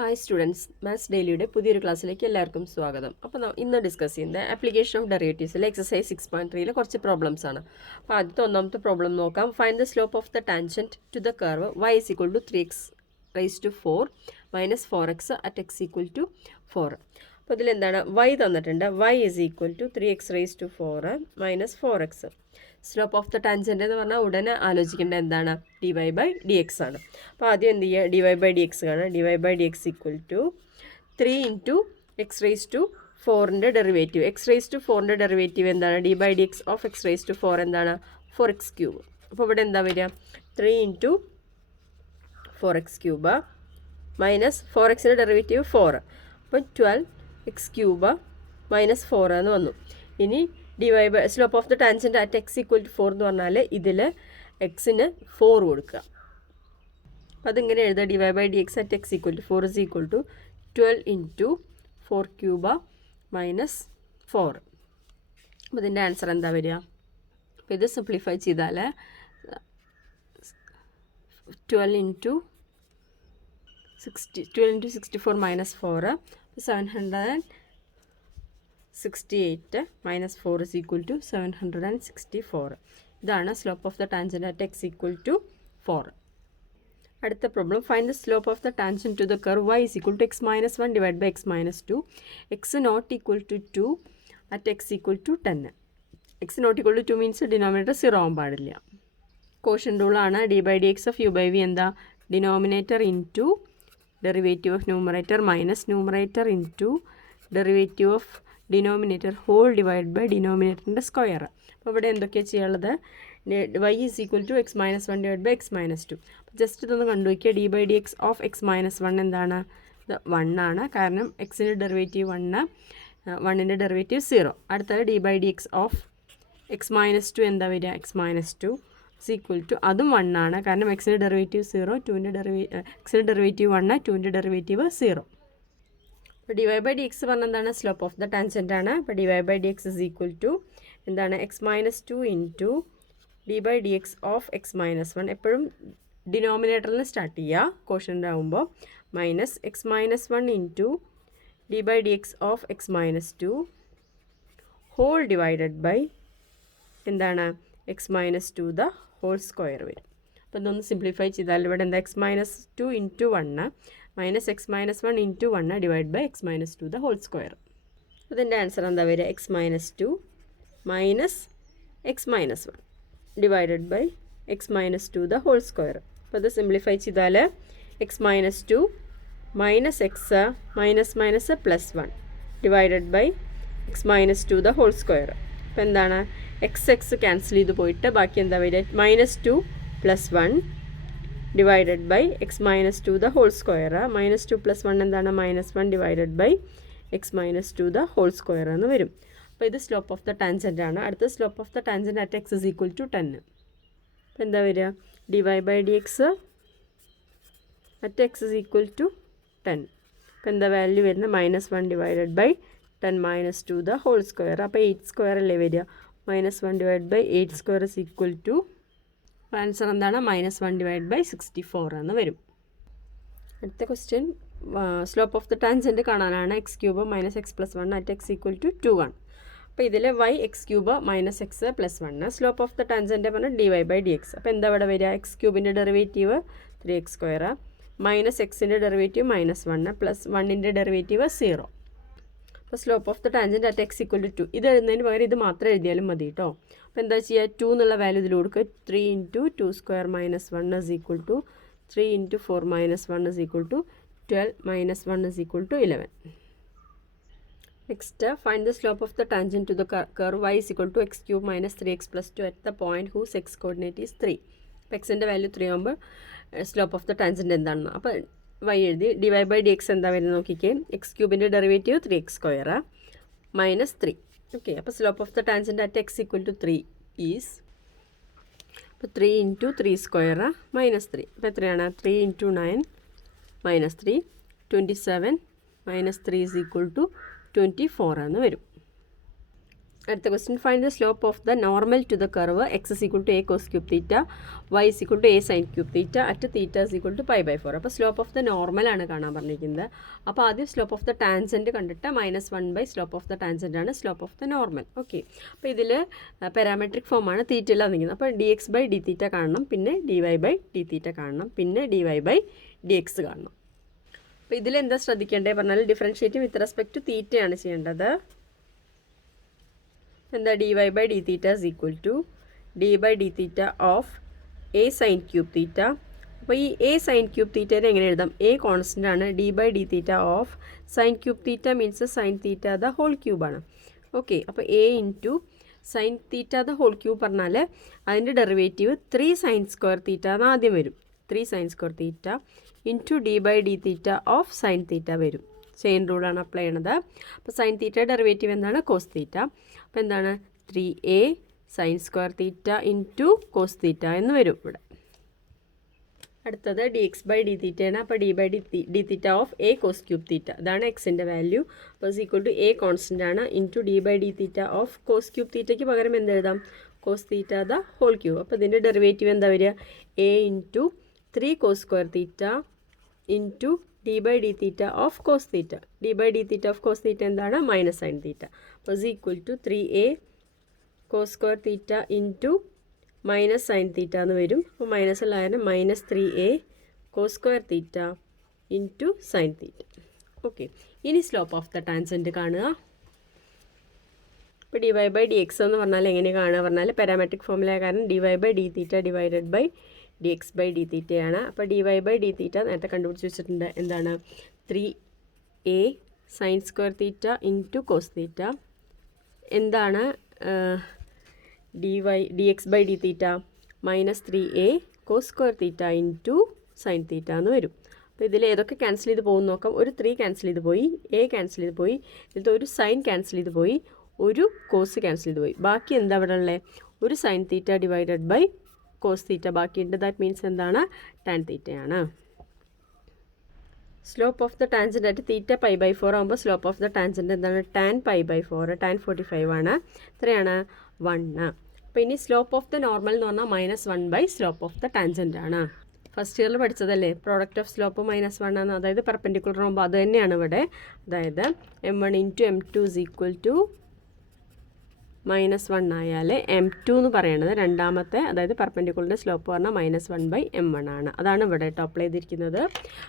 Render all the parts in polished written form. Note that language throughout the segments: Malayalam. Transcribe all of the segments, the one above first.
ഹായ് സ്റ്റുഡൻസ്, മാത്സ് ഡെയിലിയുടെ പുതിയൊരു ക്ലാസ്സിലേക്ക് എല്ലാവർക്കും സ്വാഗതം. അപ്പോൾ ഇന്ന് ഡിസ്കസ് ചെയ്യുന്നത് ആപ്ലിക്കേഷൻ ഓഫ് ഡെറിവേറ്റീവ്സിലെ എക്സസൈസ് 6.3 കുറച്ച് പ്രോബ്ലംസ് ആണ്. അപ്പോൾ ആദ്യത്തെ ഒന്നാമത്തെ പ്രോബ്ലം നോക്കാം. Find the slope of the tangent to the curve y is equal to 3x raised to 4 minus 4x at x equal to 4. അപ്പോൾ ഇതിലെന്താണ് y തന്നിട്ടുണ്ട്. y is equal to 3x raised to 4 minus 4x. Slope of the tangent എന്ന് പറഞ്ഞാൽ ഉടനെ ആലോചിക്കേണ്ട എന്താണ്, d y by d x ആണ്. അപ്പോൾ ആദ്യം എന്ത് ചെയ്യുക, d y by d x കാണാം. D y by d x equal to 3 into x raise to 4ൻ്റെ ഡെറിവേറ്റീവ്. എക്സ് റേസ് ടു 4ൻ്റെ ഡെറിവേറ്റീവ് എന്താണ്, d by d x of x raise to 4 എന്താണ്, 4x ക്യൂബ്. അപ്പോൾ ഇവിടെ എന്താ വരിക, 3 into 4x cube minus 4xൻ്റെ derivative 4. അപ്പോൾ 12x ക്യൂബ് മൈനസ് 4 എന്ന് വന്നു. ഇനി d y by slope of the tangent at x equal to 4 എന്ന് പറഞ്ഞാൽ ഇതിൽ എക്സിന് 4 കൊടുക്കുക. അപ്പോൾ അതിങ്ങനെ എഴുതുക, d y by d x at x equal to 4 is equal to 12 into 4 cube minus 4. അപ്പോൾ ഇതിൻ്റെ ആൻസർ എന്താ വരിക? അപ്പോൾ ഇത് സിംപ്ലിഫൈ ചെയ്താൽ 12 into 64 minus 4 768 minus 4 is equal to 764. ഇതാണ് slope of the tangent at x equal to 4. അടുത്ത problem, find the slope of the tangent to the curve y is equal to x minus 1 divided by x minus 2, x not equal to 2 at x equal to 10. x not equal to 2 means denominator 0 ആവാൻ പാടില്ല. കോഷ്യൻ റൂളാണ്. D by d x of u by v എന്താ, denominator into derivative of numerator minus numerator into derivative of denominator whole divide by ഡിനോമിനേറ്ററിൻ്റെ സ്ക്വയർ. അപ്പോൾ ഇവിടെ എന്തൊക്കെയാണ് ചെയ്യാനുള്ളത്, y is equal to x minus 1 divide by x minus 2. അപ്പോൾ ജസ്റ്റ് ഇതൊന്ന് കണ്ടുവയ്ക്കുക. D by d x of x minus 1 എന്താണ്, ഇത് 1 ആണ്. കാരണം എക്സിൻ്റെ ഡെറിവേറ്റീവ് 1, 1ൻ്റെ ഡെറിവേറ്റീവ് 0. അടുത്തത് d by d x of x minus 2 എന്താ വരിക, x minus 2 is equal to അതും 1 ആണ്. കാരണം എക്സിൻ്റെ ഡെറിവേറ്റീവ് 0, എക്സിൻ്റെ ഡെറിവേറ്റീവ് 1, 2ൻ്റെ ഡെറിവേറ്റീവ് 0. അപ്പോൾ d y by d x പറഞ്ഞാൽ എന്താണ്, സ്ലോപ്പ് ഓഫ് ദ ടാൻജൻറ്റ് ആണ്. അപ്പോൾ d y by d x is equal to എന്താണ്, x minus 2 into d by d x of x minus 1. എപ്പോഴും ഡിനോമിനേറ്ററിൽ നിന്ന് സ്റ്റാർട്ട് ചെയ്യുക കോഷ്യൻ്റ് ആകുമ്പോൾ. Minus x minus 1 into d by d x of x minus 2 whole divided by എന്താണ്, x minus 2 the whole square വരും. അപ്പോൾ ഇതൊന്ന് സിംപ്ലിഫൈ ചെയ്താൽ ഇവിടെ എന്താ, x minus 2 into 1 minus x minus 1 into 1 divide by x minus 2 the whole square. അതിൻ്റെ ആൻസർ എന്താ വരിക, x minus 2 minus x minus 1 divided by x minus 2 the whole square. അപ്പോൾ അത് സിംപ്ലിഫൈ ചെയ്താൽ x minus 2 minus x minus minus plus 1 divided by x minus 2 the whole square. അപ്പോൾ എന്താണ്, എക്സ് എക്സ് ക്യാൻസൽ ചെയ്ത് പോയിട്ട് ബാക്കി എന്താ വരിക, minus 2 plus 1 divided by x minus 2 the whole square. Minus 2 plus 1 എന്താണ്, minus 1 divided by x minus 2 the whole square എന്ന് വരും. അപ്പോൾ ഇത് സ്ലോപ്പ് ഓഫ് ദ ടാൻജൻറ്റ് ആണ്. അടുത്ത slope of the tangent at x is equal to 10. അപ്പോൾ എന്താ വരിക, d y by d x at x is equal to 10. അപ്പോൾ എന്താ വാല്യൂ വരുന്നത്, minus 1 divided by 10 minus 2 the whole square. അപ്പോൾ 8 സ്ക്വയർ അല്ലേ വരിക, minus 1 divide by 8 square is equal to answer എന്താണ്, മൈനസ് 1 ഡിവൈഡ് ബൈ 64 എന്ന് വരും. അടുത്ത question, slope of the tangent കാണാനാണ്. X cube minus x plus 1 at x equal to 2 ആണ്. അപ്പോൾ ഇതിൽ y x cube minus x plus 1. Slope of the tangent പറഞ്ഞാൽ d y by d x. അപ്പോൾ എന്താ ഇവിടെ വരിക, എക്സ് ക്യൂബിൻ്റെ ഡെറിവേറ്റീവ് 3x സ്ക്വയർ മൈനസ് എക്സിൻ്റെ ഡെറിവേറ്റീവ് മൈനസ് 1 പ്ലസ് 1ൻ്റെ ഡെറിവേറ്റീവ് 0. അപ്പോൾ slope of the tangent at x equal to 2. ഇത് എഴുതുന്നതിന് പകരം ഇത് മാത്രം എഴുതിയാലും മതി കേട്ടോ. അപ്പോൾ എന്താ ചെയ്യുക, 2 എന്നുള്ള വാല്യൂ ഇതിൽ കൊടുക്കുക. 3 into 2 square minus 1 is equal to 3 into 4 minus 1 is equal to 12 minus 1 is equal to 11. Next, find the slope of the tangent to the curve y is equal to x cube minus 3x plus 2 at the point whose x coordinate is 3. അപ്പോൾ എക്സിൻ്റെ വാല്യൂ 3 ആകുമ്പോൾ സ്ലോപ്പ് ഓഫ് ദ ടാൻജൻറ്റ് എന്താണെന്ന്. അപ്പോൾ y എഴുതി. D y by d x എന്താ വരുന്നത് നോക്കിക്കേ, എക്സ് ക്യൂബിൻ്റെ derivative 3x square minus 3. Okay, അപ്പോൾ slope of the tangent at x equal to 3 is, അപ്പോൾ 3 ഇൻറ്റു 3 സ്ക്വയർ മൈനസ് 3. അപ്പോൾ എത്രയാണ്, 3 into 9 minus 3 27 minus 3 is equal to 24 എന്ന് വരും. അടുത്ത question find the slope of the normal to the curve x is equal to a cos cube theta y is equal to a sine cube theta at theta is equal to π/4. അപ്പോൾ സ്ലോപ്പ് ഓഫ് ദ നോർമൽ ആണ് കാണാൻ പറഞ്ഞിരിക്കുന്നത്. അപ്പോൾ ആദ്യം സ്ലോപ്പ് ഓഫ് ദ ടാൻജൻറ്റ് കണ്ടിട്ട് -1 സ്ലോപ്പ് ഓഫ് ദ ടാൻജൻ്റ് ആണ് slope of the normal. Okay, അപ്പോൾ ഇതിൽ പാരാമെട്രിക് ഫോമാണ് തീറ്റയിൽ വന്നിരിക്കുന്നത്. അപ്പോൾ dx/d θ കാണണം, പിന്നെ dy/d θ കാണണം, പിന്നെ dy/dx കാണണം. അപ്പോൾ ഇതിലെന്താ ശ്രദ്ധിക്കേണ്ടത് പറഞ്ഞാൽ ഡിഫറൻഷ്യേറ്റ് വിത്ത് റെസ്പെക്ട് ടു തീറ്റയാണ് ചെയ്യേണ്ടത്. എന്താ dy/d θ is equal to d/d θ of a sin cube theta. അപ്പോൾ ഈ a sin ക്യൂബ് തീറ്റേനെ എങ്ങനെ എഴുതാം? a കോൺസ്റ്റൻ്റ് ആണ്. d/d θ of sin cube theta means sin theta the whole ക്യൂബാണ്. ഓക്കെ, അപ്പോൾ a into sin theta the whole cube പറഞ്ഞാൽ അതിൻ്റെ ഡെറിവേറ്റീവ് 3 sin സ്ക്വയർ തീറ്റ എന്ന് ആദ്യം വരും. 3 sin square theta into d/d θ of sin theta വരും. ചെയിൻ റൂളാണ് അപ്ലൈ ചെയ്യണത്. അപ്പോൾ സൈൻ തീറ്റ ഡെറിവേറ്റീവ് എന്താണ്? Cos theta. അപ്പോൾ എന്താണ് 3a sine square theta into cos theta എന്ന് വരും ഇവിടെ. അടുത്തത് dx/d θ ആണ്. അപ്പോൾ d/d θ of a cos cube theta, അതാണ് എക്സിൻ്റെ വാല്യൂ. അപ്പോൾ is equal to a constant ആണ് into d/d θ of cos cube തീറ്റയ്ക്ക് പകരം എന്തെഴുതാം? Cos theta the whole cube. അപ്പോൾ ഇതിൻ്റെ ഡെറിവേറ്റീവ് എന്താ വരിക? a into 3 cos square theta into d/d θ of cos theta. d/d θ of cos theta എന്താണ്? Minus sine theta. അപ്പോൾ is equal to 3a cos square theta into minus sine theta എന്ന് വരും. അപ്പോൾ മൈനസ് ഉള്ള കാരണം -3a cos square theta into sine theta. Okay, ഇനി സ്ലോപ്പ് ഓഫ് ദ ടാൻജൻറ്റ് കാണുക. ഇപ്പോൾ dy/dx എന്ന് പറഞ്ഞാൽ എങ്ങനെ കാണുക പറഞ്ഞാൽ പാരാമെട്രിക് ഫോമുല കാരണം dy/d θ ഡിവൈഡഡ് ബൈ dx/d θ ആണ്. അപ്പോൾ dy/d θ നേരത്തെ കണ്ടുപിടിച്ച് വെച്ചിട്ടുണ്ട്. എന്താണ്? 3a sine square theta into cos theta. എന്താണ് dx/d θ? -3a cos square theta into sine theta എന്ന് വരും. അപ്പോൾ ഇതിൽ ഏതൊക്കെ ക്യാൻസൽ ചെയ്ത് പോകും നോക്കാം. ഒരു 3 ക്യാൻസൽ ചെയ്ത് പോയി, a ക്യാൻസൽ ചെയ്ത് പോയി, ഇതിലത്തെ ഒരു സൈൻ ക്യാൻസൽ ചെയ്ത് പോയി, ഒരു കോസ് ക്യാൻസൽ ചെയ്ത് പോയി. ബാക്കി എന്താ ഇവിടെ ഉള്ളത്? ഒരു sine theta divided by cos theta ബാക്കിയുണ്ട്. ദാറ്റ് മീൻസ് എന്താണ്? ടാൻ തീറ്റയാണ്. സ്ലോപ്പ് ഓഫ് ദ ടാൻജൻറ്റ് ആയിട്ട് തീറ്റ π/4 ആകുമ്പോൾ സ്ലോപ്പ് ഓഫ് ദ ടാൻജൻറ്റ് എന്താണ്? ടാൻ π/4, ടാൻ 45 ആണ്. എത്രയാണ്? 1. അപ്പോൾ ഇനി സ്ലോപ്പ് ഓഫ് ദ നോർമൽ എന്ന് പറഞ്ഞാൽ -1 സ്ലോപ്പ് ഓഫ് ദ ടാൻജൻറ്റ് ആണ്. ഫസ്റ്റ് ഇയറിൽ പഠിച്ചതല്ലേ പ്രോഡക്റ്റ് ഓഫ് സ്ലോപ്പ് -1 ആണ്. അതായത് പെർപെൻഡിക്കുലർ ആകുമ്പോൾ അത് തന്നെയാണ് ഇവിടെ. അതായത് m1 into m2 is equal to -1 ആയാൽ m2 എന്ന് പറയുന്നത് രണ്ടാമത്തെ, അതായത് പെർപെൻഡിക്കുലറിൻ്റെ സ്ലോപ്പ് പറഞ്ഞാൽ -1/m1 ആണ്. അതാണ് ഇവിടെ കേട്ടോ അപ്ലൈ ചെയ്തിരിക്കുന്നത്.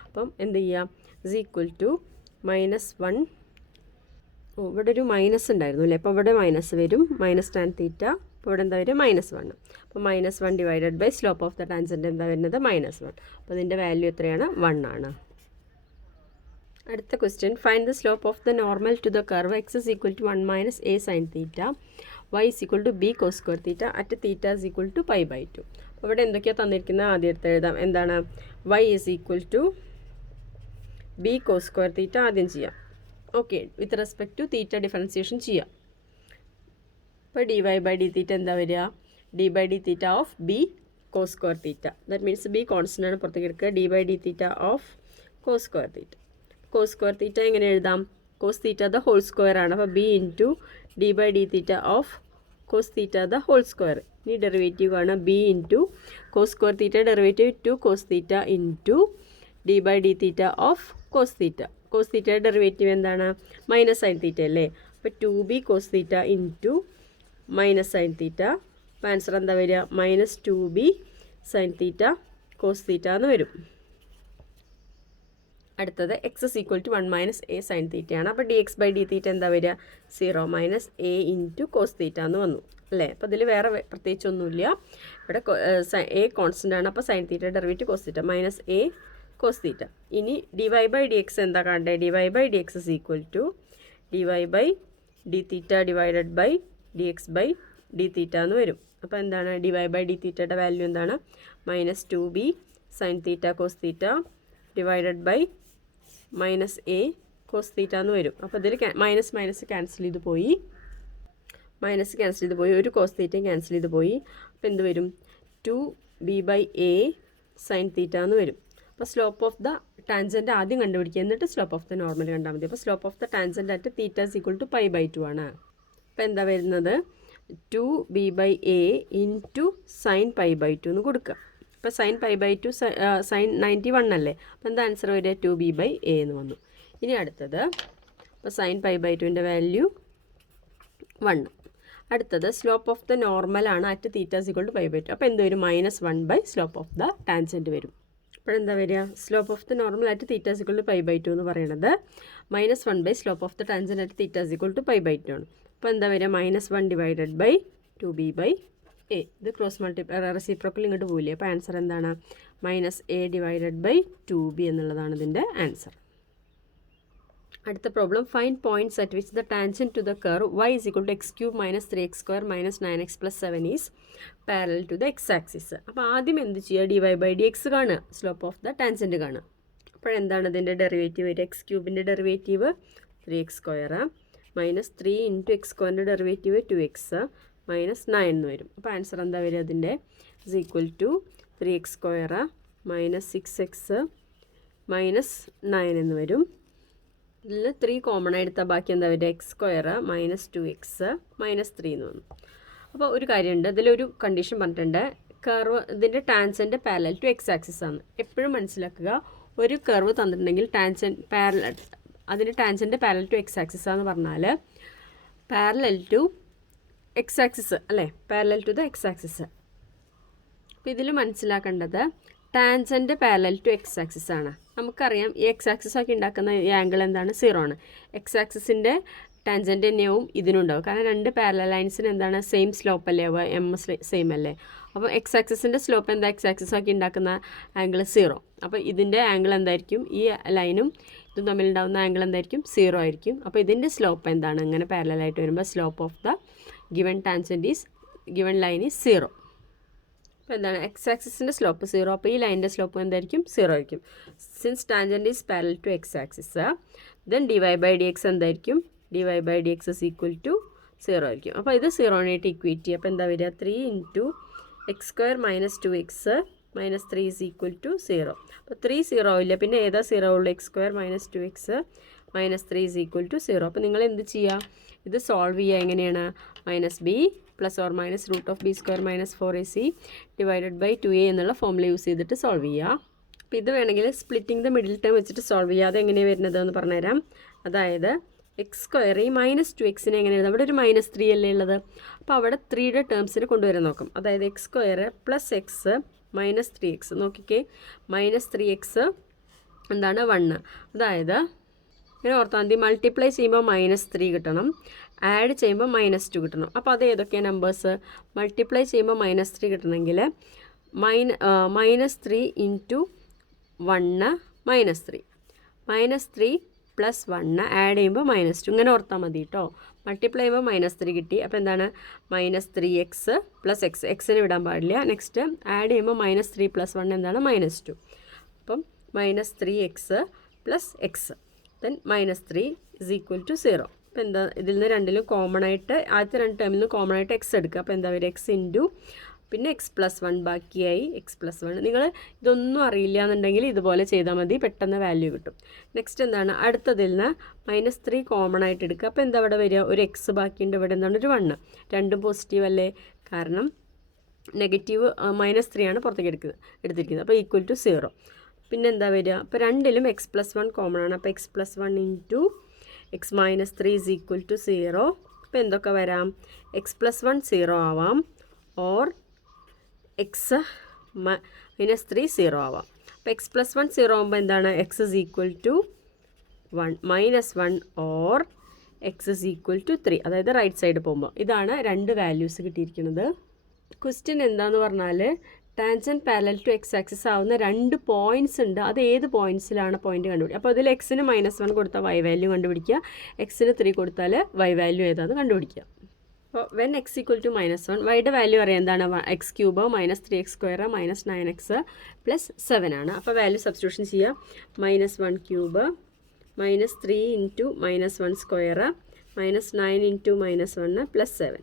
അപ്പം എന്ത് ചെയ്യാം? Is equal to -1. ഇവിടെ ഒരു മൈനസ് ഉണ്ടായിരുന്നു അല്ലേ? അപ്പോൾ ഇവിടെ മൈനസ് വരും, മൈനസ് ടാൻ തീറ്റ. അപ്പോൾ ഇവിടെ എന്താ വരിക? -1. അപ്പോൾ -1 divided by slope of the tangent എന്താ വരുന്നത്? -1. അപ്പോൾ ഇതിൻ്റെ വാല്യൂ എത്രയാണ്? 1 ആണ്. അടുത്ത question find the slope of the normal to the curve x is equal to 1 - a sine theta y is equal to b cos square theta at theta is equal to π/2. അപ്പോൾ ഇവിടെ എന്തൊക്കെയാണ് തന്നിരിക്കുന്നത്? ആദ്യം എടുത്ത് എഴുതാം. എന്താണ്? y is equal to b cos square theta ആദ്യം ചെയ്യാം. Okay, with respect to theta differentiation ചെയ്യാം. അപ്പോൾ dy/d θ എന്താ വരിക? d/d θ of b cos square theta. That means b constant ആണ്, പുറത്തേക്ക് എടുക്കുക. d/d θ of cos square theta. Cos square theta എങ്ങനെ എഴുതാം? Cos theta the whole square ആണ്. അപ്പോൾ b into d/d θ of cos theta the whole square. ഇനി ഡെറിവേറ്റീവ് ആണ് b into cos square theta derivative 2 cos theta into d/d θ of cos theta. Cos തീറ്റയുടെ ഡെറിവേറ്റീവ് എന്താണ്? മൈനസ് സൈൻ തീറ്റ അല്ലേ? അപ്പോൾ 2b cos theta into minus sine theta. അപ്പോൾ ആൻസർ എന്താ വരിക? -2b sine theta cos theta എന്ന് വരും. അടുത്തത് x is equal to 1 - a sine തീറ്റയാണ്. അപ്പോൾ dx/d θ എന്താ വരിക? 0 - a ഇൻറ്റു കോസ് തീറ്റ എന്ന് വന്നു അല്ലേ? അപ്പോൾ ഇതിൽ വേറെ പ്രത്യേകിച്ചൊന്നുമില്ല. ഇവിടെ a കോൺസ്റ്റൻ്റ് ആണ്. അപ്പോൾ sine theta derivative cos theta -a cos theta. ഇനി dy/dx എന്താ കാണേണ്ടത്? dy/dx is equal to dy/d θ divided by dx/d θ എന്ന് വരും. അപ്പോൾ എന്താണ്? dy/d θയുടെ വാല്യൂ എന്താണ്? -2b sine theta cos theta divided by -a cos theta എന്ന് വരും. അപ്പോൾ ഇതിൽ മൈനസ് ക്യാൻസൽ ചെയ്ത് പോയി, ഒരു കോസ് തീറ്റയും ക്യാൻസൽ ചെയ്ത് പോയി. അപ്പോൾ എന്ത് വരും? 2b/a സൈൻ തീറ്റ എന്ന് വരും. അപ്പോൾ സ്ലോപ്പ് ഓഫ് ദ ടാൻജൻറ്റ് ആദ്യം കണ്ടുപിടിക്കുക, എന്നിട്ട് സ്ലോപ്പ് ഓഫ് ദ നോർമൽ കണ്ടാൽ മതി. അപ്പോൾ slope of the tangent at theta is equal to π/2 ആണ്. അപ്പോൾ എന്താ വരുന്നത് 2b/a ഇൻറ്റു സൈൻ π/2 എന്ന് കൊടുക്കുക. അപ്പോൾ സൈൻ π/2 സൈൻ 91 അല്ലേ, അപ്പോൾ എന്താ ആൻസർ വരിക 2b/a എന്ന് വന്നു. ഇനി അടുത്തത് അപ്പോൾ സൈൻ π/2ൻ്റെ വാല്യൂ 1. അടുത്തത് സ്ലോപ്പ് ഓഫ് ദ നോർമലാണ് അറ്റ് തീറ്റ = π/2. അപ്പോൾ എന്ത് വരും -1 സ്ലോപ്പ് ഓഫ് ദ ടാൻജൻറ്റ് വരും. അപ്പോഴെന്താ വരിക slope of the normal at തീറ്റ = π/2 എന്ന് പറയുന്നത് -1 slope of the tangent at തീറ്റ = π/2 ആണ്. അപ്പോൾ എന്താ വരിക -1 / 2b/a. ഇത് ക്രോസ് റെസിപ്രോക്കൽ ഇങ്ങോട്ട് പോവില്ലേ, അപ്പോൾ ആൻസർ എന്താണ് -a / 2b എന്നുള്ളതാണ് ഇതിൻ്റെ ആൻസർ. അടുത്ത problem find points at which the tangent to the curve y = x³ - 3x² - 9x + 7 is parallel to the x axis. അപ്പോൾ ആദ്യം എന്ത് ചെയ്യുക dy/dx കാണുക, സ്ലോപ്പ് ഓഫ് ദ ടാൻജൻറ്റ് കാണുക. അപ്പോഴെന്താണ് ഇതിൻ്റെ ഡെറിവേറ്റീവ് വരിക x³ derivative 3x² -3 × x² derivative 2x -9 എന്ന് വരും. അപ്പോൾ ആൻസർ എന്താ വരിക അതിൻ്റെ = 3x² - 6x -9 എന്ന് വരും. ഇതിൽ 3 കോമൺ എടുത്താൽ ബാക്കി എന്താ വരിക x² - 2x -3 എന്ന് വന്നു. അപ്പോൾ ഒരു കാര്യമുണ്ട്, ഇതിലൊരു കണ്ടീഷൻ പറഞ്ഞിട്ടുണ്ട്, കർവ് ഇതിൻ്റെ tangent parallel to x axis ആണ്. എപ്പോഴും മനസ്സിലാക്കുക, ഒരു കർവ് തന്നിട്ടുണ്ടെങ്കിൽ അതിൻ്റെ tangent parallel to x axis എന്ന് പറഞ്ഞാൽ പാരലൽ ടു എക്സ് ആക്സിസ് അല്ലേ, parallel to the x axis. അപ്പോൾ ഇതിൽ മനസ്സിലാക്കേണ്ടത് tangent parallel to x axis ആണ്. നമുക്കറിയാം ഈ എക്സ് ആക്സിസ് ഒക്കെ ഉണ്ടാക്കുന്ന ഈ ആംഗിൾ എന്താണ് 0 ആണ്. എക്സ് ആക്സിസിൻ്റെ ടാൻജൻറ്റ് തന്നെയാവും ഇതിനുണ്ടാവും, കാരണം രണ്ട് പാരലൽ ലൈൻസിന് എന്താണ് സെയിം സ്ലോപ്പ് അല്ലേ, എം സെയിം അല്ലേ. അപ്പോൾ എക്സ് ആക്സിസിൻ്റെ സ്ലോപ്പ് എന്താ, എക്സ് ആക്സിസ് ആക്കി ഉണ്ടാക്കുന്ന ആംഗിൾ 0. അപ്പോൾ ഇതിൻ്റെ ആംഗിൾ എന്തായിരിക്കും, ഈ ലൈനും ഇതും തമ്മിലുണ്ടാകുന്ന ആംഗിൾ എന്തായിരിക്കും 0 ആയിരിക്കും. അപ്പോൾ ഇതിൻ്റെ സ്ലോപ്പ് എന്താണ്, അങ്ങനെ പാരലലായിട്ട് വരുമ്പോൾ slope of the given tangent is given line is 0. അപ്പോൾ എന്താണ് എക്സ് ആക്സിസിൻ്റെ സ്ലോപ്പ് 0, അപ്പോൾ ഈ ലൈനിൻ്റെ സ്ലോപ്പ് എന്തായിരിക്കും 0 ആയിരിക്കും. Since tangent is parallel to x axis then dy/dx എന്തായിരിക്കും, dy/dx = 0 ആയിരിക്കും. അപ്പോൾ ഇത് 0-ആയിട്ട് ഇക്വേറ്റ് ചെയ്യുക. അപ്പോൾ എന്താ വരിക 3 × x² - 2x - 3 = 0. അപ്പോൾ 3 0 ആവില്ല, പിന്നെ ഏതാ 0 ഉള്ളൂ, x² - 2x - 3 = 0. അപ്പോൾ നിങ്ങൾ എന്ത് ചെയ്യുക, ഇത് സോൾവ് ചെയ്യുക എങ്ങനെയാണ്, -b ± √b² - 4ac / 2a എന്നുള്ള ഫോമുല യൂസ് ചെയ്തിട്ട് സോൾവ് ചെയ്യുക. അപ്പോൾ ഇത് വേണമെങ്കിൽ സ്പ്ലിറ്റിംഗ് ദ മിഡിൽ ടേം വെച്ചിട്ട് സോൾവ് ചെയ്യുക. അതെങ്ങനെയാണ് വരുന്നത് എന്ന് പറഞ്ഞുതരാം. അതായത് x² ഈ -2x എങ്ങനെ എഴുതാം, അവിടെ ഒരു -3 അല്ലേ ഉള്ളത്, അപ്പോൾ അവിടെ 3യുടെ ടേംസിന് കൊണ്ടുവരാൻ നോക്കും. അതായത് x² + x - 3x നോക്കിക്കേ, -3x എന്താണ് 1. അതായത് ഇങ്ങനെ ഓർത്താൽ മതി, മൾട്ടിപ്ലൈ ചെയ്യുമ്പോൾ -3 കിട്ടണം, ആഡ് ചെയ്യുമ്പോൾ -2 കിട്ടണം. അപ്പോൾ അത് ഏതൊക്കെയാണ് നമ്പേഴ്സ്, മൾട്ടിപ്ലൈ ചെയ്യുമ്പോൾ -3 കിട്ടണമെങ്കിൽ -3 × 1 -3 -3 + 1 ആഡ് ചെയ്യുമ്പോൾ -2 ഇങ്ങനെ ഓർത്താൽ മതി കേട്ടോ. മൾട്ടിപ്ലൈ ചെയ്യുമ്പോൾ -3 കിട്ടി, അപ്പോൾ എന്താണ് -3x + x, എക്സിന് വിടാൻ പാടില്ല. നെക്സ്റ്റ് ആഡ് ചെയ്യുമ്പോൾ -3 + 1 എന്താണ് -2, അപ്പം -3x + x ദെൻ -3 = 0. അപ്പോൾ എന്താ ഇതിൽ നിന്ന് രണ്ടിലും കോമൺ ആയിട്ട് ആദ്യത്തെ രണ്ട് ടേമിൽ നിന്ന് കോമൺ ആയിട്ട് x എടുക്കുക. അപ്പോൾ എന്താ വരിക x ഇൻറ്റു പിന്നെ x + 1 ബാക്കിയായി x + 1. നിങ്ങൾ ഇതൊന്നും അറിയില്ല എന്നുണ്ടെങ്കിൽ ഇതുപോലെ ചെയ്താൽ മതി, പെട്ടെന്ന് വാല്യൂ കിട്ടും. നെക്സ്റ്റ് എന്താണ് അടുത്തതിൽ നിന്ന് -3 കോമൺ ആയിട്ട് എടുക്കുക. അപ്പോൾ എന്താ ഇവിടെ വരിക, ഒരു x ബാക്കിയുണ്ട്, ഇവിടെ എന്താണ് ഒരു 1. രണ്ടും പോസിറ്റീവ് അല്ലേ, കാരണം നെഗറ്റീവ് -3 ആണ് പുറത്തേക്ക് എടുത്തിരിക്കുന്നത്. അപ്പോൾ = 0. പിന്നെ എന്താ വരിക, അപ്പോൾ രണ്ടിലും x + 1 കോമൺ ആണ്. അപ്പോൾ x + 1 × x - 3 = 0. അപ്പോൾ എന്തൊക്കെ വരാം, x + 1 0 ആവാം, ഓർ x - 3 0 ആവാം. അപ്പോൾ x + 1 0 ആകുമ്പോൾ എന്താണ് x = 1 ഓർ x = 3, അതായത് റൈറ്റ് സൈഡ് പോകുമ്പോൾ. ഇതാണ് രണ്ട് വാല്യൂസ് കിട്ടിയിരിക്കുന്നത്. ക്വസ്റ്റ്യൻ എന്താണെന്ന് പറഞ്ഞാൽ tangent parallel to x axis ആവുന്ന 2 പോയിൻറ്റ്സ് ഉണ്ട്, അത് ഏത് പോയിൻറ്റ്സിലാണ് പോയിൻറ്റ് കണ്ടുപിടിക്കുക. അപ്പോൾ അതിൽ എക്സിന് -1 കൊടുത്താൽ y വാല്യൂ കണ്ടുപിടിക്കുക, എക്സിന് 3 കൊടുത്താൽ y വാല്യൂ ഏതാണെന്ന് കണ്ടുപിടിക്കുക. അപ്പോൾ വെൻ x = -1 വൈയുടെ വാല്യൂ അറിയാം എന്താണ്, x³ - 3x² - 9x + 7 ആണ്. അപ്പോൾ വാല്യൂ സബ്സ്റ്റിറ്റ്യൂഷൻ ചെയ്യുക, -1³ -3 × -1² -9 × -1 + 7.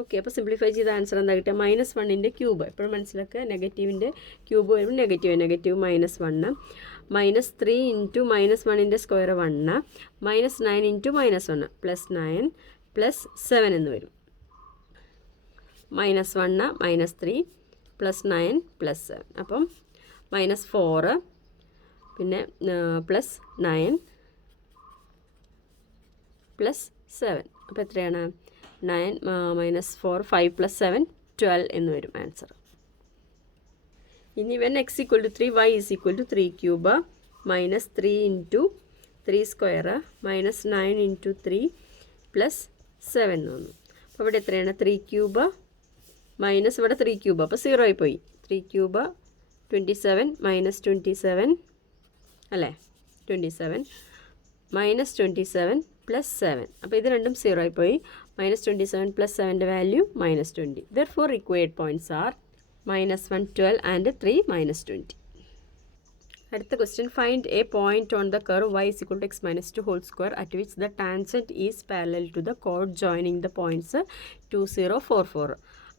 ഓക്കെ, അപ്പോൾ സിംപ്ലിഫൈ ചെയ്ത ആൻസർ എന്താ കിട്ടുക, -1ൻ്റെ ക്യൂബ്. എപ്പോഴും മനസ്സിലാക്കുക, നെഗറ്റീവിൻ്റെ ക്യൂബ് വരുമ്പോൾ നെഗറ്റീവ് -1 -3 × -1ൻ്റെ സ്ക്വയർ 1 -9 × -1 +9 പ്ലസ് 7 എന്ന് വരും. -1 -3 പ്ലസ് 9 പ്ലസ് 7. അപ്പം -4 പിന്നെ പ്ലസ് 9 പ്ലസ് 7. അപ്പോൾ എത്രയാണ്? 9 -4 5 + 7 12 എന്ന് വരും ആൻസർ. ഇനി when x = 3 y = 3 cube -3 × 3 square -9 × 3 + 7 എന്ന് വന്നു. അപ്പോൾ ഇവിടെ എത്രയാണ്? 3 cube മൈനസ് ഇവിടെ 3 cube, അപ്പോൾ 0 ആയി പോയി. 3 cube 27 -27 അല്ലേ, 27 -27 + 7. അപ്പോൾ ഇത് രണ്ടും 0 ആയി പോയി. -27 + 7ൻ്റെ value -20. Therefore required points are -1 12 and 3 -20. അടുത്ത question, find A point on the curve y = x - 2 whole square at which the tangent is parallel to the chord joining the points 2 0 4 4.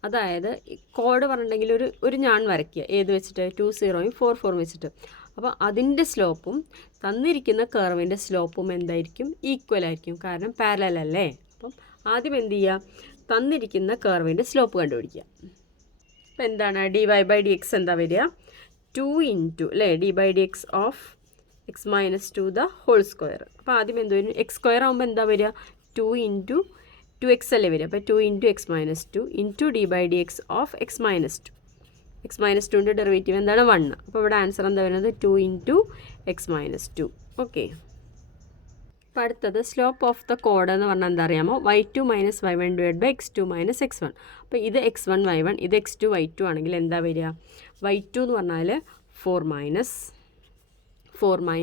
അതായത് കോഡ് പറഞ്ഞിട്ടുണ്ടെങ്കിൽ ഒരു ഞാൻ വരയ്ക്കുക. ഏത് വെച്ചിട്ട്? 2 0 4 4 വെച്ചിട്ട്. അപ്പോൾ അതിൻ്റെ സ്ലോപ്പും തന്നിരിക്കുന്ന കർവിൻ്റെ സ്ലോപ്പും എന്തായിരിക്കും? ഈക്വൽ ആയിരിക്കും, കാരണം പാരലൽ അല്ലേ. അപ്പം ആദ്യം എന്ത് ചെയ്യുക? തന്നിരിക്കുന്ന കർവിൻ്റെ സ്ലോപ്പ് കണ്ടുപിടിക്കുക. അപ്പോൾ എന്താണ്? dy/dx എന്താ വരിക? 2 × അല്ലേ, d/dx of x - 2 the whole square. അപ്പോൾ ആദ്യം എന്ത് വരും? x² ആകുമ്പോൾ എന്താ വരിക? 2 × 2x അല്ലേ വരിക. അപ്പോൾ 2 × x - 2 × d/dx of x - 2. x - 2ൻ്റെ ഡെറിവേറ്റീവ് എന്താണ്? 1. അപ്പോൾ ഇവിടെ ആൻസർ എന്താ വരുന്നത്? 2 × x - 2. ഓക്കെ. അപ്പോൾ അടുത്തത് സ്ലോപ്പ് ഓഫ് ദ കോഡ് എന്ന് പറഞ്ഞാൽ എന്താ അറിയാമോ? y2 - y1 / x2 - x1. അപ്പോൾ ഇത് x1 y1, ഇത് x2 y2 ആണെങ്കിൽ എന്താ വരിക? y2 എന്ന് പറഞ്ഞാൽ 4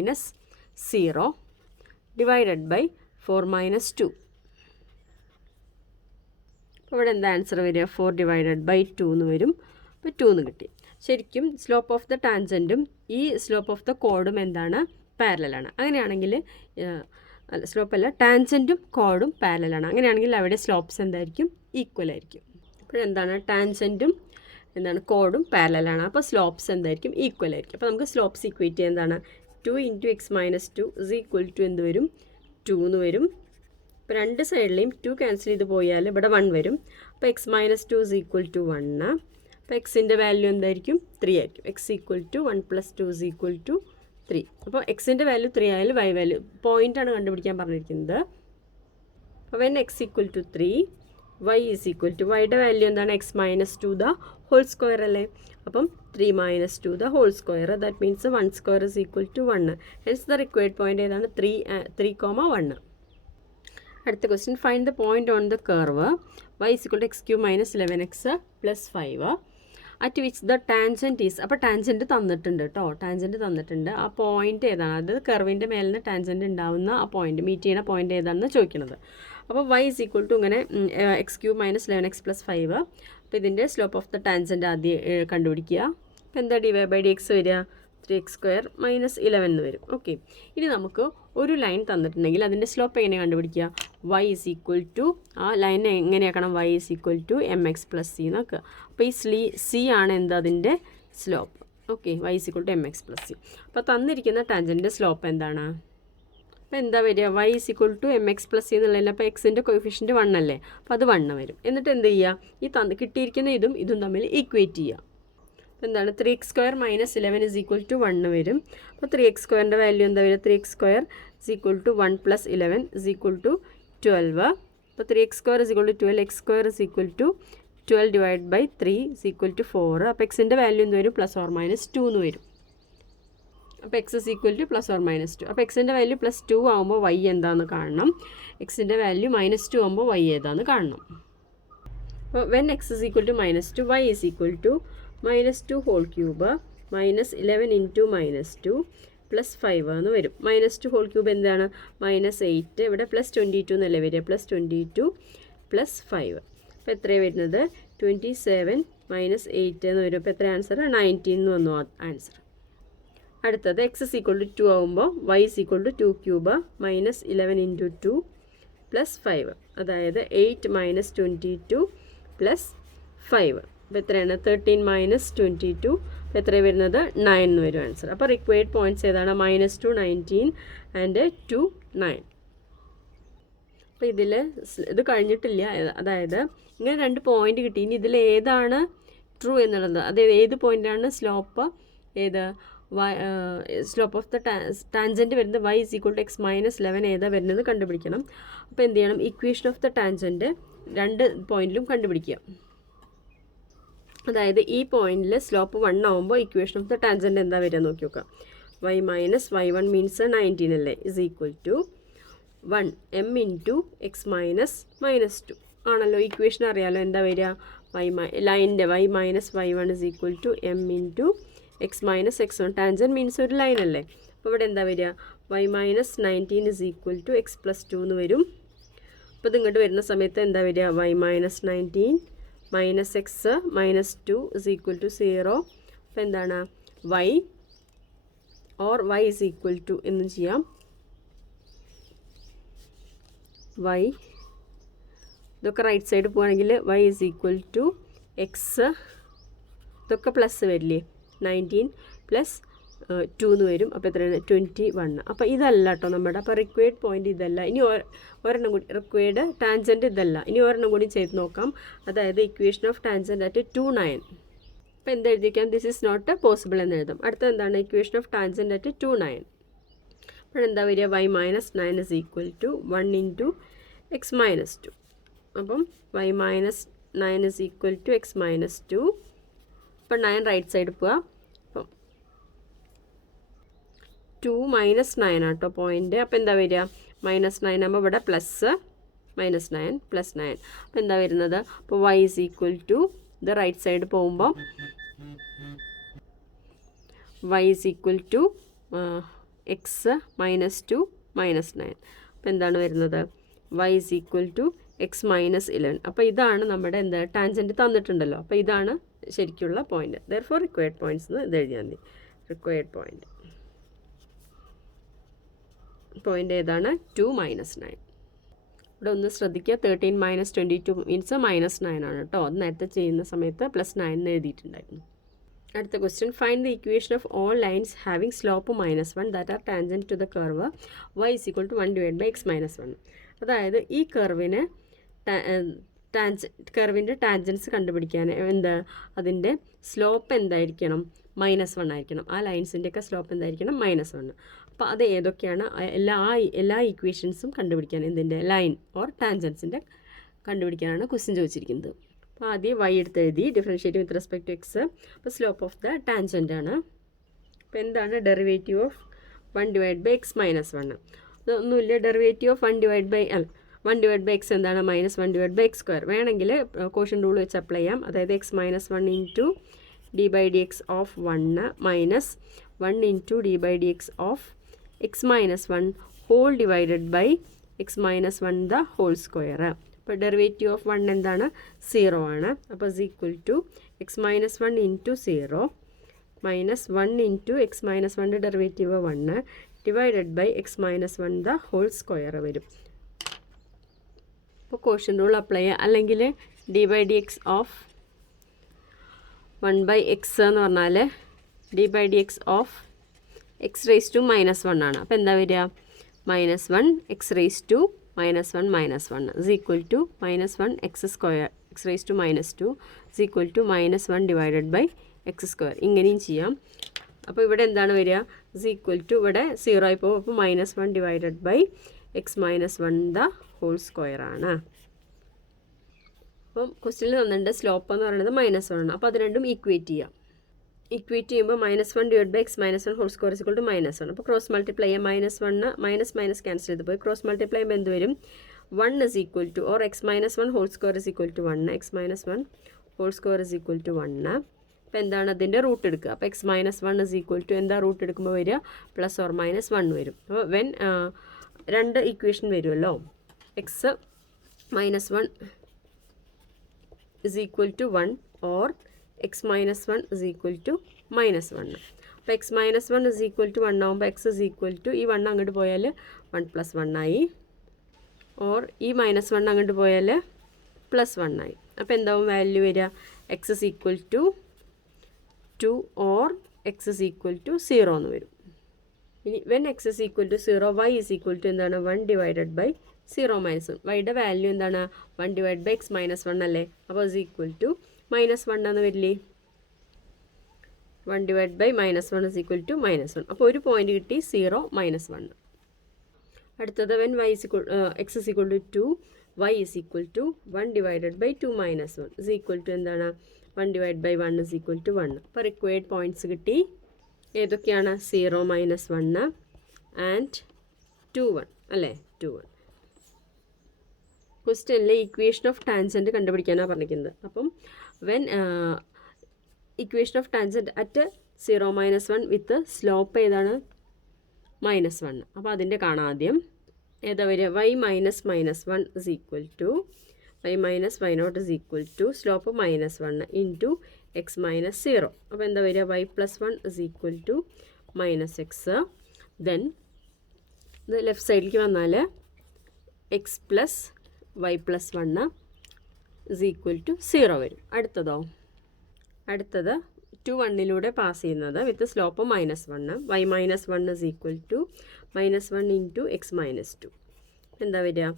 - 0 ഡിവൈഡഡ് ബൈ 4 - 2. അപ്പോൾ ഇവിടെ എന്താ ആൻസർ വരിക? 4 / 2 എന്ന് വരും. അപ്പോൾ 2 എന്ന് കിട്ടി. ശരിക്കും സ്ലോപ്പ് ഓഫ് ദ ടാൻജൻറ്റും ഈ സ്ലോപ്പ് ഓഫ് ദ കോഡും എന്താണ്? പാരലലാണ്. അങ്ങനെയാണെങ്കിൽ സ്ലോപ്പല്ല, ടാൻജൻറ്റും കോഡും പാരലലാണ്. അങ്ങനെയാണെങ്കിൽ അവിടെ സ്ലോപ്സ് എന്തായിരിക്കും? ഈക്വൽ ആയിരിക്കും. അപ്പോഴെന്താണ്? ടാൻജൻറ്റും എന്താണ്? കോഡും പാരലലാണ്. അപ്പോൾ സ്ലോപ്സ് എന്തായിരിക്കും? ഈക്വൽ ആയിരിക്കും. അപ്പോൾ നമുക്ക് സ്ലോപ്സ് ഈക്വേറ്റ് ചെയ്യാൻ എന്താണ്? 2 × x - 2 = എന്ത് വരും? 2 എന്ന് വരും. അപ്പോൾ രണ്ട് സൈഡിലെയും 2 ക്യാൻസൽ ചെയ്ത് പോയാൽ ഇവിടെ 1 വരും. അപ്പോൾ x - 2 = 1. അപ്പോൾ എക്സിൻ്റെ വാല്യൂ എന്തായിരിക്കും? 3 ആയിരിക്കും. x = 1 + 2 = 3. അപ്പോൾ എക്സിൻ്റെ വാല്യൂ 3 ആയാലും y വാല്യൂ പോയിൻ്റാണ് കണ്ടുപിടിക്കാൻ പറഞ്ഞിരിക്കുന്നത്. അപ്പോൾ when x = 3 y യുടെ വാല്യൂ എന്താണ്? x - 2 the whole square അല്ലേ. അപ്പം 3 - 2 the whole square, that means 1 square = 1. hence the required point ഏതാണ്? 3, 1. അടുത്ത question, find the point on the curve y = x³ - 11x + 5 at which the tangent is. അപ്പോൾ ടാൻജൻറ്റ് തന്നിട്ടുണ്ട് കേട്ടോ, ടാൻജൻറ്റ് തന്നിട്ടുണ്ട്. ആ പോയിന്റ് ഏതാണ്? അത് കർവിൻ്റെ മേലിൽ നിന്ന് ടാൻജൻറ്റ് ഉണ്ടാവുന്ന ആ പോയിന്റ്, മീറ്റ് ചെയ്യുന്ന പോയിന്റ് ഏതാണെന്ന് ചോദിക്കുന്നത്. അപ്പോൾ y = ഇങ്ങനെ x³ - 11x + 5. അപ്പോൾ ഇതിൻ്റെ സ്ലോപ്പ് ഓഫ് ദ ടാൻജൻറ്റ് ആദ്യം കണ്ടുപിടിക്കുക. അപ്പോൾ എന്താ dy/dx വരിക? 3x² - 11 എന്ന് വരും. ഓക്കെ. ഇനി നമുക്ക് ഒരു ലൈൻ തന്നിട്ടുണ്ടെങ്കിൽ അതിൻ്റെ സ്ലോപ്പ് എങ്ങനെ കണ്ടുപിടിക്കുക? y = ആ ലൈൻ എങ്ങനെയാക്കണം? y = mx + c നോക്കുക. അപ്പോൾ ഈ c ആണ് എന്താ? അതിൻ്റെ slope. Okay. y = mx + c. അപ്പോൾ തന്നിരിക്കുന്ന ടാൻജൻറ്റിൻ്റെ സ്ലോപ്പ് എന്താണ്? അപ്പോൾ എന്താ വരിക? y = mx + c എന്നുള്ളതിൽ അപ്പോൾ എക്സിൻ്റെ കോഫിഷ്യൻറ്റ് 1 അല്ലേ. അപ്പോൾ അത് 1 വരും. എന്നിട്ട് എന്ത് ചെയ്യുക? ഈ കിട്ടിയിരിക്കുന്ന ഇതും തമ്മിൽ ഈക്വേറ്റ് ചെയ്യുക. അപ്പോൾ എന്താണ്? 3x² - 11 = 1 വരും. അപ്പോൾ 3x²ൻ്റെ വാല്യൂ എന്താ വരിക? 3x² = 1 + 11 = 12. അപ്പോൾ 3x² = 12, x² = 12 ഡിവൈഡ് ബൈ 3 = 4. അപ്പോൾ എക്സിൻ്റെ വാല്യൂ എന്ത് വരും? +or-2 എന്ന് വരും. അപ്പോൾ x = +or-2. അപ്പോൾ എക്സിൻ്റെ വാല്യൂ +2 ആകുമ്പോൾ y എന്താണെന്ന് കാണണം. എക്സിൻ്റെ വാല്യൂ -2 ആകുമ്പോൾ y ഏതാണെന്ന് കാണണം. അപ്പോൾ when x = -2 y = -2 whole cube -11 × -2 +5 എന്ന് വരും. -2 whole cube എന്താണ്? -8. ഇവിടെ +22 എന്നല്ലേ വരിക? +22 +5. അപ്പോൾ എത്രയാണ് വരുന്നത്? 27 - 8 എന്ന് വരും. അപ്പോൾ എത്ര ആൻസർ? 19 എന്ന് വന്നു ആൻസർ. അടുത്തത് x = 2 ആകുമ്പോൾ y = 2³ -11 × 2 +5. അതായത് 8 - 22 +5. അപ്പോൾ എത്രയാണ്? 13 - 22. അപ്പോൾ എത്രയാണ് വരുന്നത്? 9 എന്ന് വരും ആൻസർ. അപ്പോൾ റിക്വയർഡ് പോയിൻറ്റ്സ് ഏതാണ്? -2 19 ആൻഡ് 2 9. അപ്പോൾ ഇതിൽ ഇത് കഴിഞ്ഞിട്ടില്ല, അതായത് ഇങ്ങനെ 2 പോയിൻ്റ് കിട്ടി. ഇനി ഇതിൽ ഏതാണ് ട്രൂ എന്നുള്ളത്, അതായത് ഏത് പോയിൻ്റാണ് സ്ലോപ്പ്, ഏത് സ്ലോപ്പ് ഓഫ് ദ ടാൻജൻറ്റ് വരുന്നത് y = x - 11 ഏതാ വരുന്നത് കണ്ടുപിടിക്കണം. അപ്പോൾ എന്ത് ചെയ്യണം, ഇക്വേഷൻ ഓഫ് ദ ടാൻജൻറ്റ് 2 പോയിന്റിലും കണ്ടുപിടിക്കുക. അതായത് ഈ പോയിന്റിൽ സ്ലോപ്പ് 1 ആകുമ്പോൾ ഇക്വേഷൻ ഓഫ് ദ ടാൻജൻറ്റ് എന്താ വരിക നോക്കി നോക്കാം. y - y1 മീൻസ് 19 അല്ലേ, = 1 m × x - -2 ആണല്ലോ. ഇക്വേഷൻ അറിയാമല്ലോ എന്താ വരിക, ലൈനിൻ്റെ y - y1 = m × x - x1. Tangent means ഒരു ലൈൻ അല്ലേ. അപ്പോൾ ഇവിടെ എന്താ വരിക, y - 19 = x + 2 എന്ന് വരും. അപ്പോൾ ഇത് ഇങ്ങോട്ട് വരുന്ന സമയത്ത് എന്താ വരിക, y - 19 - x - 2 = 0. അപ്പോൾ എന്താണ് y = എന്ന് ചെയ്യാം. y ഇതൊക്കെ റൈറ്റ് സൈഡ് പോവുകയാണെങ്കിൽ y = x, ഇതൊക്കെ പ്ലസ് വരില്ലേ, 19 + 2 എന്ന് വരും. അപ്പോൾ എത്രയാണ്, 21. അപ്പോൾ ഇതല്ല കേട്ടോ നമ്മുടെ. അപ്പോൾ റിക്വയർഡ് പോയിൻ്റ് ഇതല്ല. ഇനി ഒരെണ്ണം കൂടി, റിക്വയർഡ് ടാൻജൻറ്റ് ഇതല്ല. ഇനി ഒരെണ്ണം കൂടി ചെയ്ത് നോക്കാം. അതായത് ഇക്വേഷൻ ഓഫ് ടാൻജൻറ്റ് അറ്റ് 2, 9. അപ്പോൾ എന്ത് എഴുതിക്കാം, ദിസ് ഈസ് നോട്ട് പോസിബിൾ എന്ന് എഴുതാം. അടുത്ത എന്താണ്, ഇക്വേഷൻ ഓഫ് ടാൻജൻറ്റ് അറ്റ് 2, 9. അപ്പോഴെന്താ വരിക, y - 9 = 1 × x - 2. അപ്പം y - 9 = x - 2. അപ്പം 9 റൈറ്റ് സൈഡ് പോവുക. അപ്പം 2 - 9 ആട്ടോ പോയിൻ്റ്. അപ്പോൾ എന്താ വരിക, -9 ആകുമ്പോൾ ഇവിടെ പ്ലസ് -9 + 9. അപ്പോൾ എന്താ വരുന്നത്, അപ്പോൾ y = ഇത് റൈറ്റ് സൈഡ് പോകുമ്പോൾ y = x - 2 - 9. അപ്പോൾ എന്താണ് വരുന്നത്, y = x - 11. അപ്പോൾ ഇതാണ് നമ്മുടെ എന്താ ടാൻജൻറ്റ് തന്നിട്ടുണ്ടല്ലോ. അപ്പോൾ ഇതാണ് ശരിക്കുള്ള പോയിന്റ്. ദെർഫോർ റിക്വയർഡ് പോയിന്റ്സ് എന്ന് ഇത് എഴുതിയാൽ മതി. റിക്വയർഡ് പോയിന്റ് ഏതാണ്, 2 - 9. ഇവിടെ ഒന്ന് ശ്രദ്ധിക്കുക, 13 - 22 മീൻസ് -9 ആണ് കേട്ടോ. അത് നേരത്തെ ചെയ്യുന്ന സമയത്ത് +9 എന്ന് എഴുതിയിട്ടുണ്ടായിരുന്നു. അടുത്ത question, find the equation of all lines having slope -1 that are tangent to the curve y = 1 / x - 1. അതായത് ഈ കർവിന് കർവിൻ്റെ ടാൻജൻസ് കണ്ടുപിടിക്കാൻ എന്താ, അതിൻ്റെ സ്ലോപ്പ് എന്തായിരിക്കണം, -1 ആയിരിക്കണം. ആ ലൈൻസിൻ്റെയൊക്കെ സ്ലോപ്പ് എന്തായിരിക്കണം, -1. അപ്പോൾ അത് ഏതൊക്കെയാണ്, എല്ലാ ഇക്വേഷൻസും കണ്ടുപിടിക്കാൻ, എന്തിൻ്റെ ലൈൻ ഓർ ടാൻജൻസിൻ്റെ കണ്ടുപിടിക്കാനാണ് ക്വസ്റ്റ്യൻ ചോദിച്ചിരിക്കുന്നത്. അപ്പോൾ ആദ്യം y എടുത്ത് എഴുതി, differentiate with respect to x. അപ്പോൾ സ്ലോപ്പ് ഓഫ് ദ ടാൻജൻ്റ് ആണ്. അപ്പോൾ എന്താണ് ഡെറിവേറ്റീവ് ഓഫ് 1 / x - 1. അതൊന്നുമില്ല, ഡെറിവേറ്റീവ് ഓഫ് 1 / x എന്താണ്, -1 / x². വേണമെങ്കിൽ കോഷ്യൻ റൂൾ വെച്ച് അപ്ലൈ ചെയ്യാം. അതായത് x - 1 × d/dx of 1 -1 × d/dx of x - 1 whole divided by x - 1 the whole square. അപ്പോൾ ഡെറിവേറ്റീവ് ഓഫ് 1 എന്താണ്, 0 ആണ്. അപ്പോൾ = x - 1 × 0 -1 × x - 1 derivative 1 divided by x - 1 the whole square വരും. അപ്പോൾ കോഷ്യൻ റൂൾ അപ്ലൈ ചെയ്യുക. അല്ലെങ്കിൽ d/dx of 1/x എന്ന് പറഞ്ഞാൽ d/dx of x raised to -1 ആണ്. അപ്പോൾ എന്താ വരിക, -1 x raised to -1 -1 is equal to -1 x² x raised to -2 is equal to -1 divided by x². ഇങ്ങനെയും ചെയ്യാം. അപ്പോൾ ഇവിടെ എന്താണ് വരിക, is equal to ഇവിടെ 0 ആയി പോകും. അപ്പോൾ -1 divided by x - 1 the whole square ആണ്. അപ്പം ക്വസ്റ്റ്യനിൽ തന്നിട്ടുണ്ട് സ്ലോപ്പ് എന്ന് പറയുന്നത് -1 ആണ്. അപ്പോൾ അത് രണ്ടും ഈക്വേറ്റ് ചെയ്യാം. ഈക്വേറ്റ് ചെയ്യുമ്പോൾ -1 divided by x - 1 whole square is equal to -1. അപ്പോൾ ക്രോസ് മൾട്ടിപ്ലൈ ചെയ്യാം. -1 ക്യാൻസൽ ചെയ്ത് പോയി. ക്രോസ് മൾട്ടിപ്ലൈ ചെയ്യുമ്പോൾ എന്ത് വരും, 1 is equal to or x - 1 whole square is equal to 1. x - 1 whole square is equal to 1. അപ്പോൾ എന്താണ് അതിൻ്റെ റൂട്ട് എടുക്കുക. അപ്പോൾ x - 1 is equal to എന്താ റൂട്ട് എടുക്കുമ്പോൾ വരിക, +or-1 വരും. അപ്പോൾ വെൻ രണ്ട് ഇക്വേഷൻ വരുമല്ലോ, x - 1 is equal to 1 or x - 1 is equal to -1. അപ്പോൾ x - 1 is equal to 1 ആകുമ്പോൾ x is equal to ഈ 1 അങ്ങോട്ട് പോയാൽ 1 + 1 ആയി, ഓർ ഈ -1 അങ്ങോട്ട് പോയാൽ +1 ആയി. അപ്പോൾ എന്താവും വാല്യൂ വരിക, x is equal to 2 or x is equal to 0 എന്ന് വരും. ഇനി when x is equal to 0 y is equal to എന്താണ് 1 ഡിവൈഡഡ് ബൈ 0 മൈനസ് 1. വൈയുടെ വാല്യൂ എന്താണ് 1 ഡിവൈഡ് ബൈ എക്സ് മൈനസ് 1 അല്ലേ. അപ്പോൾ ഇസ് ഈക്വൽ ടു -1 എന്ന് വരില്ലേ. 1 divide by -1 is equal to -1. അപ്പോൾ ഒരു പോയിന്റ് കിട്ടി 0 -1. അടുത്തത് when y is equal x is equal to 2 y is equal to 1 divided by 2 - 1 is equal to എന്താണ് 1 divide by 1 is equal to 1. അപ്പോൾ റിക്വയർഡ് പോയിൻറ്റ്സ് കിട്ടി. ഏതൊക്കെയാണ് 0 -1 ആൻഡ് 2 1 അല്ലേ. 2 1 ക്വസ്റ്റ്യനിലെ ഇക്വേഷൻ ഓഫ് ടാൻജൻറ്റ് കണ്ടുപിടിക്കാനാണ് പറഞ്ഞിരിക്കുന്നത്. അപ്പം when equation of tangent at 0 -1 with slope ഏതാണ് -1. അപ്പോൾ അതിൻ്റെ കാണാം ആദ്യം. ഏതാ വരിക y - -1 is equal to y - y0 is equal to slope -1 into x minus 0. അപ്പോൾ എന്താ വരിക y + 1 is equal to -x. Then ഇത് ലെഫ്റ്റ് സൈഡിലേക്ക് വന്നാൽ x plus y + 1 is equal to 0 വരും. അടുത്തത് 2 1 പാസ് ചെയ്യുന്നത് with slope -1 y - 1 is equal to -1 into x minus 2. എന്താ വരിക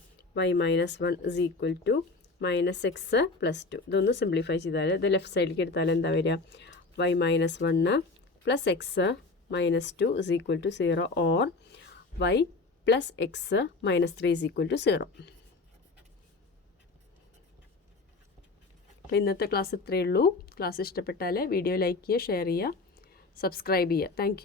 y - 1 is equal to -x + 2. ഇതൊന്ന് സിംപ്ലിഫൈ ചെയ്താൽ ഇത് ലെഫ്റ്റ് സൈഡിലേക്ക് എടുത്താൽ എന്താ വരിക y - 1 + x - 2 is equal to 0 or y + x - 3 is equal to 0. അപ്പോൾ ഇന്നത്തെ ക്ലാസ് ഇത്രയേ ഉള്ളൂ. ക്ലാസ് ഇഷ്ടപ്പെട്ടാൽ വീഡിയോ ലൈക്ക് ചെയ്യുക, ഷെയർ ചെയ്യുക, സബ്സ്ക്രൈബ് ചെയ്യുക. താങ്ക്